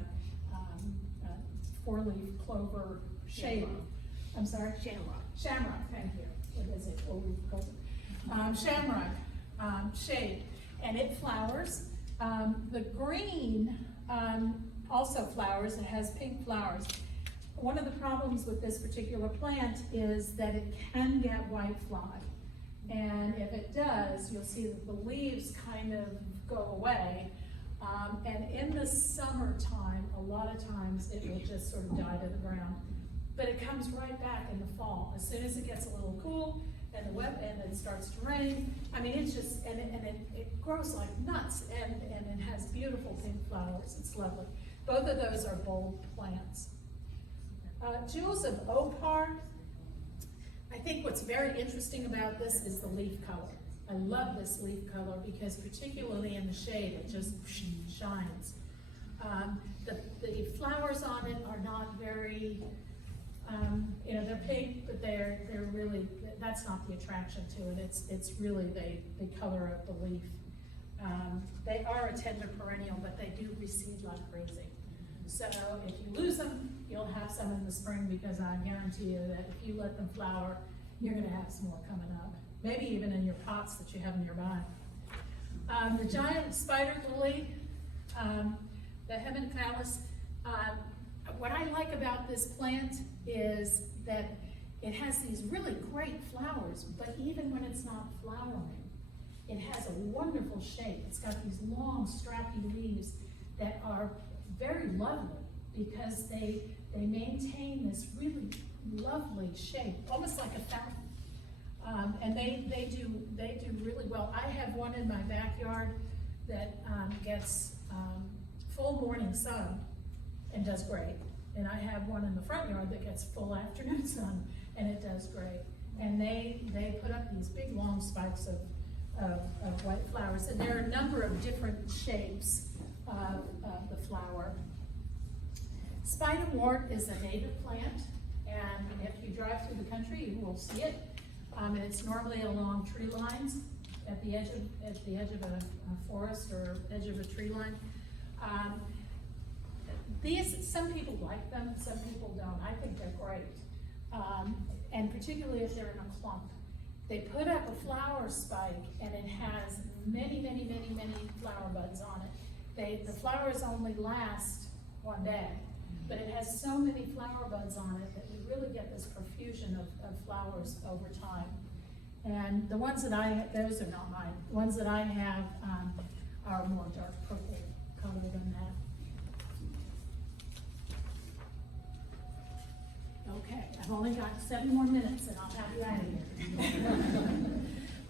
four-leaf clover shade. I'm sorry? Shamrock. Shamrock, thank you. What is it? Four-leaf clover. Shamrock shade, and it flowers. The green also flowers. It has pink flowers. One of the problems with this particular plant is that it can get white fly. And if it does, you'll see that the leaves kind of go away. And in the summertime, a lot of times it will just sort of die to the ground. But it comes right back in the fall. As soon as it gets a little cool and it starts to rain, I mean, it's just, and it grows like nuts, and it has beautiful pink flowers. It's lovely. Both of those are bulb plants. Jewels of Opar. I think what's very interesting about this is the leaf color. I love this leaf color because particularly in the shade, it just shines. The flowers on it are not very, they're pink, but they're really, that's not the attraction to it. It's really the color of the leaf. They are a tender perennial, but they do recede like crazy. So if you lose them, you'll have some in the spring, because I guarantee you that if you let them flower, you're gonna have some more coming up. Maybe even in your pots that you have nearby. The giant spider lily, the Hemicalis, what I like about this plant is that it has these really great flowers, but even when it's not flowering, it has a wonderful shape. It's got these long, strappy leaves that are very lovely because they maintain this really lovely shape, almost like a fountain. And they do really well. I have one in my backyard that gets full morning sun and does great. And I have one in the front yard that gets full afternoon sun and it does great. And they put up these big long spikes of white flowers. And there are a number of different shapes of the flower. Spiderwort is a native plant, and if you drive through the country, you will see it. And it's normally along tree lines at the edge of a forest or edge of a tree line. Some people like them, some people don't. I think they're great, and particularly if they're in a clump. They put up a flower spike, and it has many flower buds on it. The flowers only last one day, but it has so many flower buds on it that you really get this profusion of flowers over time. And the ones that those are not mine. The ones that I have are more dark purple color than that. Okay, I've only got 7 more minutes and I'll have you out of here.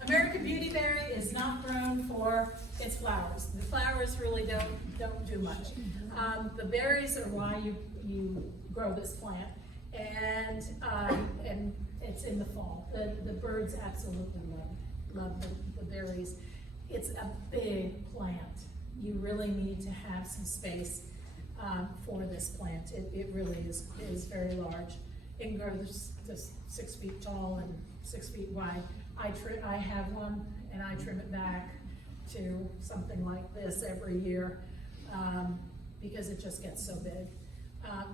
American Beautyberry is not grown for its flowers. The flowers really don't do much. The berries are why you grow this plant, and it's in the fall. The birds absolutely love the berries. It's a big plant. You really need to have some space for this plant. It really is very large. It can grow just 6 feet tall and 6 feet wide. I have one and I trim it back to something like this every year because it just gets so big.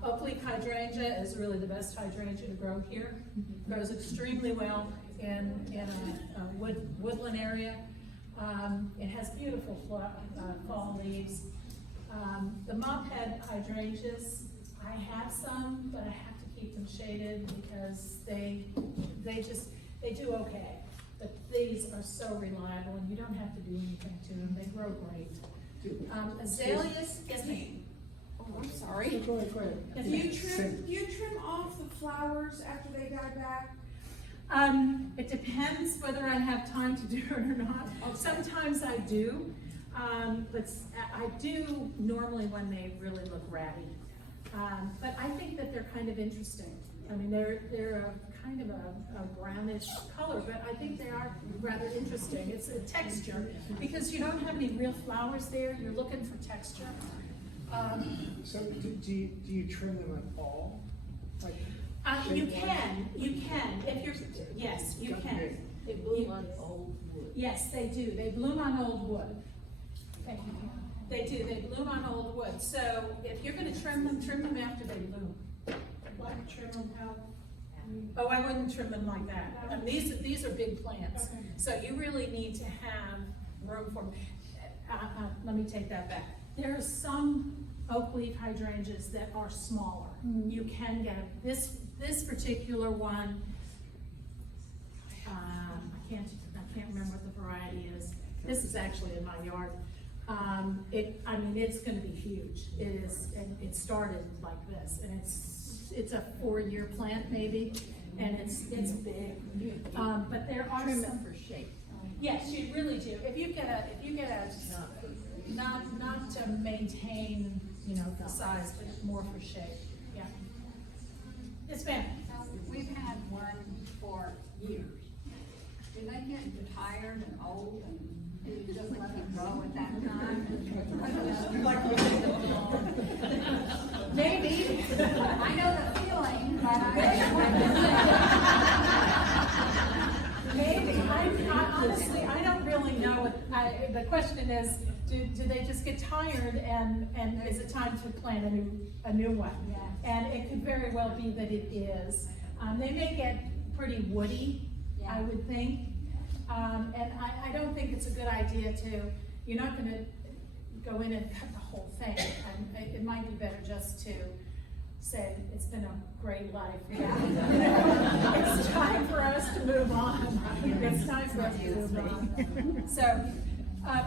Oak leaf hydrangea is really the best hydrangea to grow here. Grows extremely well in a woodland area. It has beautiful fall leaves. The mophead hydrangeas, I have some, but I have to keep them shaded because they do okay. But these are so reliable, and you don't have to do anything to them. They grow great. Azaleas, yes ma'am. Oh, I'm sorry. Do you trim off the flowers after they die back? It depends whether I have time to do it or not. Sometimes I do, but I do normally when they really look ratty. But I think that they're kind of interesting. I mean, they're a kind of a brownish color, but I think they are rather interesting. It's a texture, because you don't have any real flowers there, you're looking for texture. So do you trim them at all? Like, You can, if you're, yes, you can. They bloom on old wood. Yes, they do, they bloom on old wood. Thank you. They do, they bloom on old wood, so if you're gonna trim them after they bloom. Like trim them how? Oh, I wouldn't trim them like that. These are big plants, Okay. so you really need to have room for them. Let me take that back. There are some oak leaf hydrangeas that are smaller. You can get this particular one. I can't remember what the variety is. This is actually in my yard. It's gonna be huge. It is, and it started like this, and it's a 4-year plant maybe, and it's big. But there are Trim it some. for shape. Yes, you really do. If you get a, not to maintain, the size, but more for shape, yeah. Yes, ma'am. We've had one for years. Do they get tired and old and you just let them grow at that time? Maybe. I know the feeling, but Maybe. I honestly, I don't really know. The question is, do they just get tired and is it time to plant a new one? Yes. And it could very well be that it is. They may get pretty woody, I would think. And I don't think it's a good idea you're not gonna go in and cut the whole thing. It might be better just to say, it's been a great life. It's time for us to move on. It's time for us to move on. So,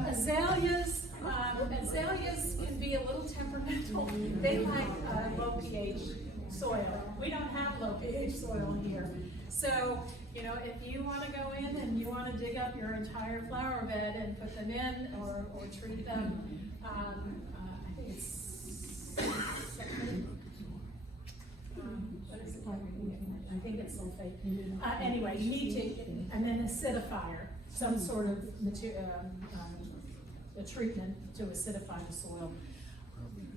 azaleas can be a little temperamental. They like low pH soil. We don't have low pH soil here. So, if you want to go in and you want to dig up your entire flower bed and put them in or treat them, I think it's what is it like? I think it's sulfate. Anyway, you need to, and then acidifier, some sort of material, a treatment to acidify the soil.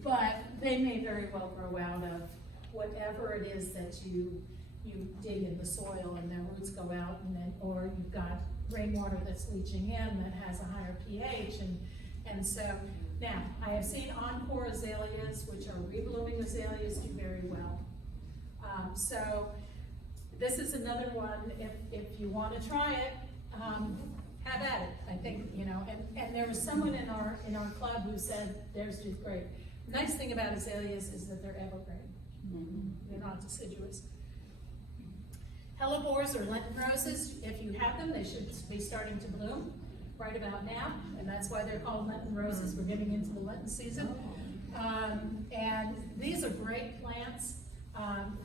But they may very well grow out of whatever it is that you dig in the soil and their roots go out, and then, or you've got rainwater that's leaching in that has a higher pH, and so now I have seen encore azaleas, which are reblooming azaleas, do very well. So this is another one. If you want to try it, have at it. I think and there was someone in our club who said theirs do great. The nice thing about azaleas is that they're evergreen. They're not deciduous. Hellebores or Lenten roses, if you have them, they should be starting to bloom right about now, and that's why they're called Lenten roses. We're getting into the Lenten season. And these are great plants.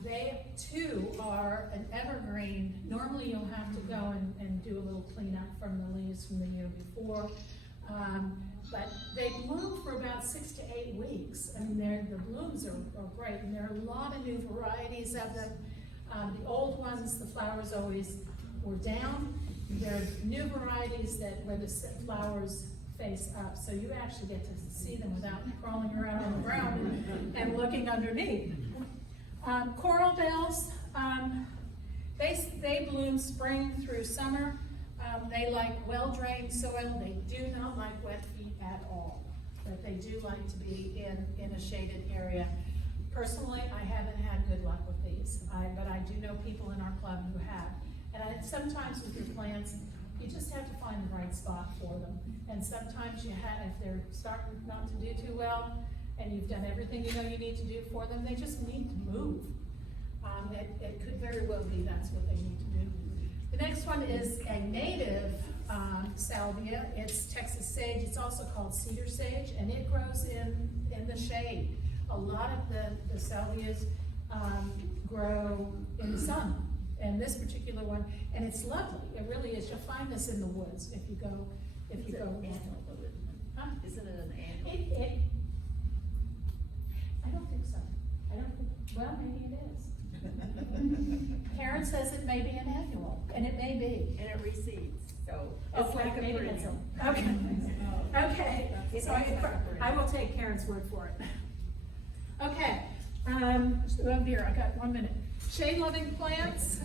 They too are an evergreen. Normally you'll have to go and do a little cleanup from the leaves from the year before. But they bloom for about 6 to 8 weeks. I mean, the blooms are great, and there are a lot of new varieties of them. The old ones, the flowers always were down. There are new varieties where the flowers face up, so you actually get to see them without crawling around on the ground and looking underneath. Coral bells, they bloom spring through summer. They like well-drained soil. They do not like wet feet at all, but they do like to be in a shaded area. Personally, I haven't had good luck with these, but I do know people in our club who have. And sometimes with your plants, you just have to find the right spot for them. And sometimes if they're starting not to do too well, and you've done everything you know you need to do for them, they just need to move. It could very well be that's what they need to do. The next one is a native salvia. It's Texas sage. It's also called cedar sage, and it grows in the shade. A lot of the salvias grow in the sun, and this particular one, and it's lovely. It really is. You'll find this in the woods if you go. It's an annual, though, isn't it? Huh? Isn't it an annual? I don't think so. I Well, maybe it is. Karen says it may be an annual, and it may be. And it recedes, so. Oh, it's like a maybe perennial. it's okay. Okay, It's so like a perennial. I will take Karen's word for it. Okay, over here, I got 1 minute. Shade-loving plants,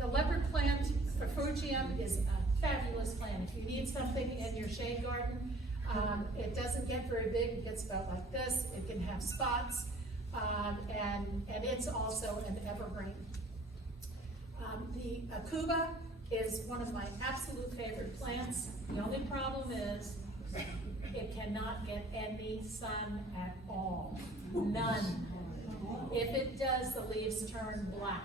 the leopard plant, Refugium, is a fabulous plant. If you need something in your shade garden, it doesn't get very big, it gets about like this, it can have spots, and it's also an evergreen. The Akuba is one of my absolute favorite plants. The only problem is it cannot get any sun at all, none. If it does, the leaves turn black.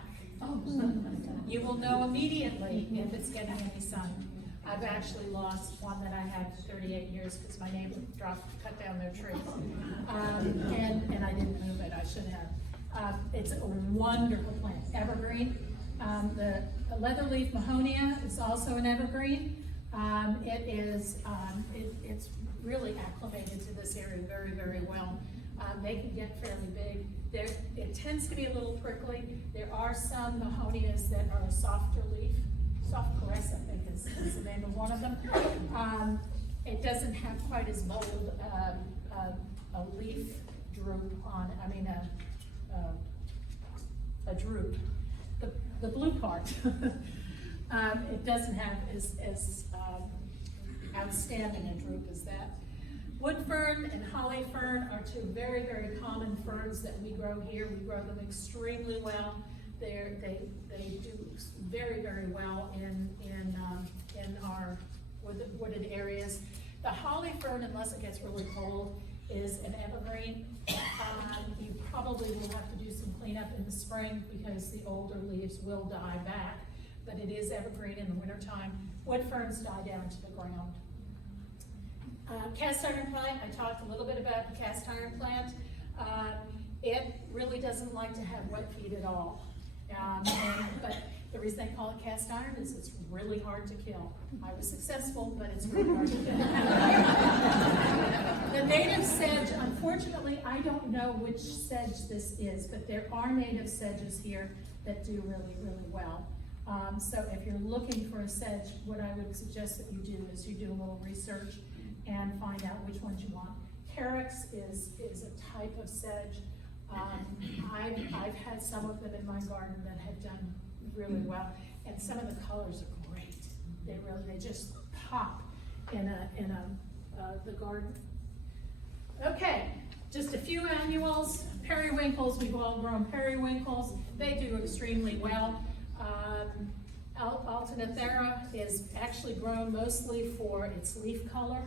You will know immediately if it's getting any sun. I've actually lost one that I had for 38 years because my neighbor cut down their tree. And I didn't move it, I should have. It's a wonderful plant, evergreen. The leatherleaf mahonia is also an evergreen. It's really acclimated to this area very, very well. They can get fairly big. It tends to be a little prickly. There are some mahonias that are a softer leaf. Soft caress, I think is the name of one of them. It doesn't have quite as bold a leaf droop on, a droop. The blue part, it doesn't have as outstanding a droop as that. Wood fern and holly fern are two very, very common ferns that we grow here. We grow them extremely well. They do very, very well in our wooded areas. The holly fern, unless it gets really cold, is an evergreen. You probably will have to do some cleanup in the spring because the older leaves will die back, but it is evergreen in the wintertime. Wood ferns die down to the ground. Cast iron plant, I talked a little bit about the cast iron plant. It really doesn't like to have wet feet at all. But the reason they call it cast iron is it's really hard to kill. I was successful, but it's really hard to kill. The native sedge, unfortunately, I don't know which sedge this is, but there are native sedges here that do really, really well. So if you're looking for a sedge, what I would suggest that you do is you do a little research and find out which ones you want. Carex is a type of sedge. I've had some of them in my garden that have done really well, and some of the colors are great. They just pop in the garden. Okay, just a few annuals. Periwinkles, we've all grown periwinkles. They do extremely well. Alternithera is actually grown mostly for its leaf color.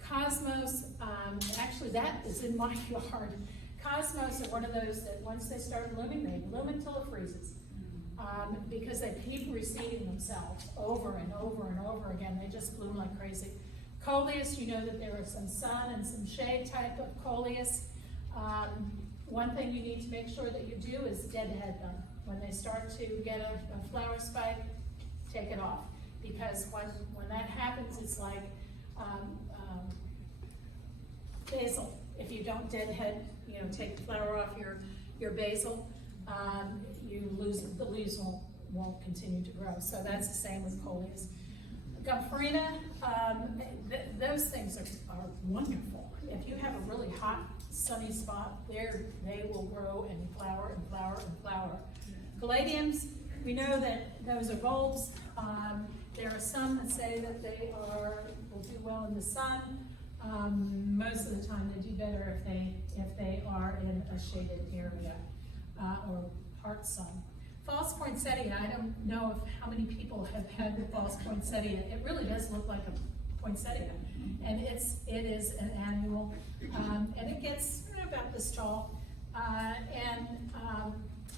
Cosmos, actually that is in my yard. Cosmos are one of those that once they start blooming, they bloom until it freezes. Because they keep reseeding themselves over and over and over again. They just bloom like crazy. Coleus, you know that there are some sun and some shade type of coleus. One thing you need to make sure that you do is deadhead them. When they start to get a flower spike, take it off. Because when that happens, it's like basil. If you don't deadhead, take the flower off your basil, the leaves won't continue to grow. So that's the same with coleus. Gomphrena, those things are wonderful. If you have a really hot, sunny spot, they will grow and flower and flower and flower. Caladiums, we know that those are bulbs. There are some that say that they will do well in the sun. Most of the time they do better if they are in a shaded area or part sun. False poinsettia, I don't know how many people have had the false poinsettia. It really does look like a poinsettia, and it is an annual, and it gets about this tall,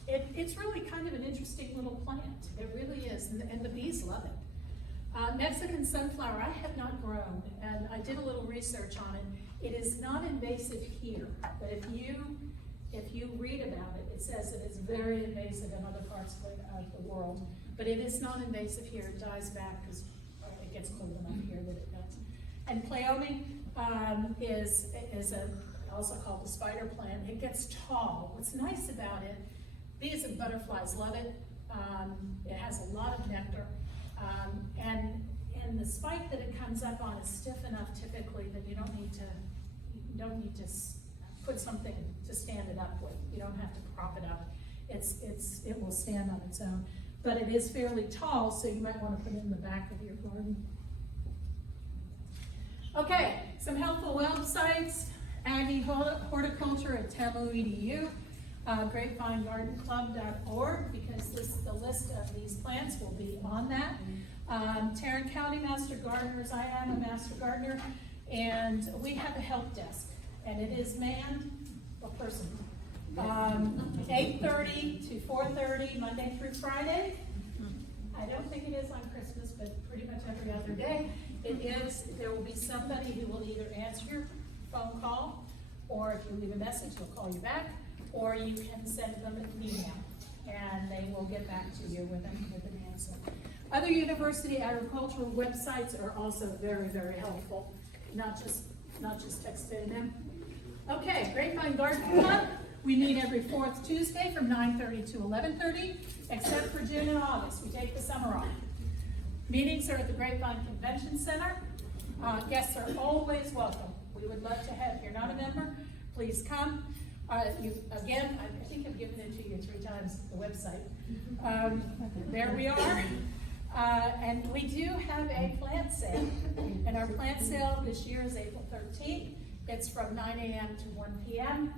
it's really kind of an interesting little plant. It really is, and the bees love it. Mexican sunflower, I have not grown, and I did a little research on it. It is not invasive here, but if you read about it, it says that it's very invasive in other parts of the world, but it is not invasive here. It dies back because it gets cold enough here that it does. And Cleome is also called the spider plant. It gets tall. What's nice about it, bees and butterflies love it. It has a lot of nectar. And the spike that it comes up on is stiff enough typically that you don't need to put something to stand it up with. You don't have to prop it up. It will stand on its own. But it is fairly tall, so you might want to put it in the back of your garden. Okay, some helpful websites: Aggie Horticulture at TAMU.edu, grapevinegardenclub.org, because the list of these plants will be on that. Tarrant County Master Gardeners, I am a Master Gardener, and we have a help desk, and it is manned, a person. 8:30 to 4:30, Monday through Friday. I don't think it is on Christmas, but pretty much every other day. It is. There will be somebody who will either answer your phone call, or if you leave a message, they'll call you back, or you can send them an email, and they will get back to you with an answer. Other university agricultural websites are also very, very helpful, not just texting them. Okay, Grapevine Garden Club. We meet every fourth Tuesday from 9:30 to 11:30, except for June and August. We take the summer off. Meetings are at the Grapevine Convention Center. Guests are always welcome. We would love to have, if you're not a member, please come. Again, I think I've given it to you 3 times, the website. There we are. And we do have a plant sale. And our plant sale this year is April 13th. It's from 9 a.m. to 1 p.m.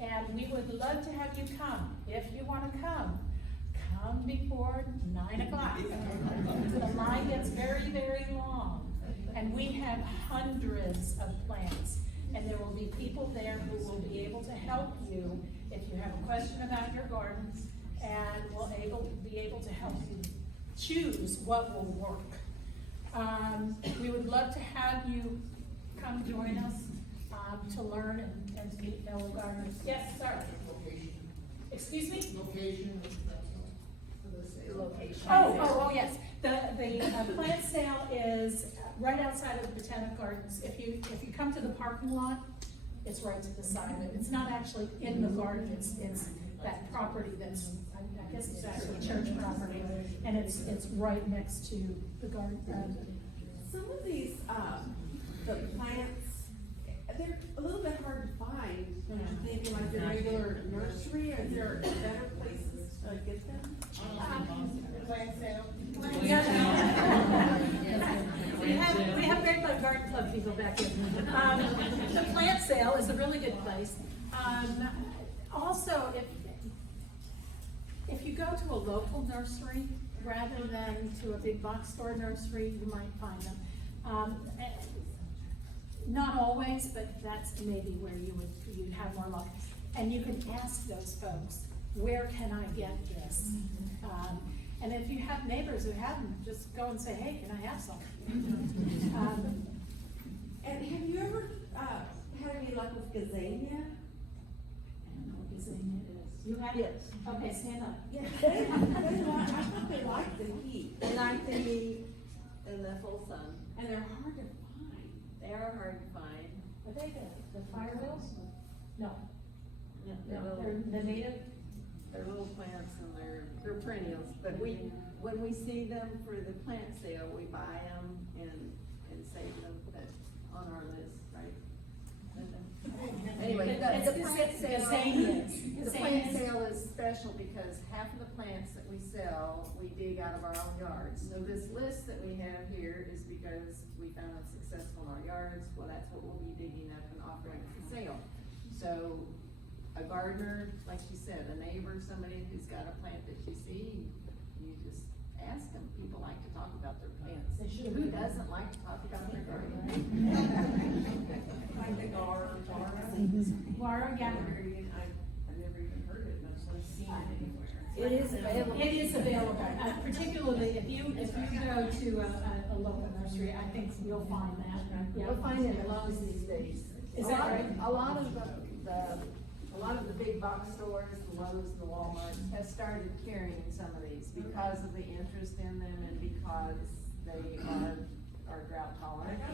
And we would love to have you come. If you want to come before 9 o'clock. The line gets very, very long. And we have hundreds of plants. And there will be people there who will be able to help you if you have a question about your garden, and will be able to help you choose what will work. We would love to have you come join us to learn and to meet fellow gardeners. Yes, sir. Location. Excuse me? Location. Location. Oh, yes. The plant sale is right outside of the Botanic Gardens. If you come to the parking lot, it's right to the side of it. It's not actually in the garden. It's that property that's, I guess it's actually church property, and it's right next to the garden. Some of these, the plants, they're a little bit hard to find. I'm thinking like the regular nursery, are there better places to get them? Plant sale. We have Grapevine Garden Club people back here. The plant sale is a really good place. Also, if you go to a local nursery rather than to a big box store nursery, you might find them. Not always, but that's maybe where you'd have more luck. And you can ask those folks, where can I get this? And if you have neighbors who have them, just go and say, hey, can I have some? And have you ever, had any luck with gazania? I don't know what gazania is. You have it? Okay, stand up. Yeah, I thought they liked the heat. They like the heat and the full sun. And they're hard to find. They are hard to find. Are they the fire wheels? No. Yeah, No, they're the native. They're little plants and they're perennials, but when we see them for the plant sale, we buy them and save them on our list, right? Anyway, the plant sale, the plant sale is special because half of the plants that we sell, we dig out of our own yards. So this list that we have here is because we found it successful in our yards. Well, that's what we'll be digging up and offering for sale. So a gardener, like she said, a neighbor, somebody who's got a plant that you see, you just ask them. People like to talk about their plants. Who doesn't like to talk about their garden? Like the guara. Guara, yeah. I've never even heard it, much less seen it anywhere. It is available. It is available, particularly if you go to a local nursery, I think you'll find that. Yeah. You'll find it at Lowe's these days. Is that right? A lot of the big box stores, the Lowe's, the Walmarts, have started carrying some of these because of the interest in them and because they are drought tolerant. I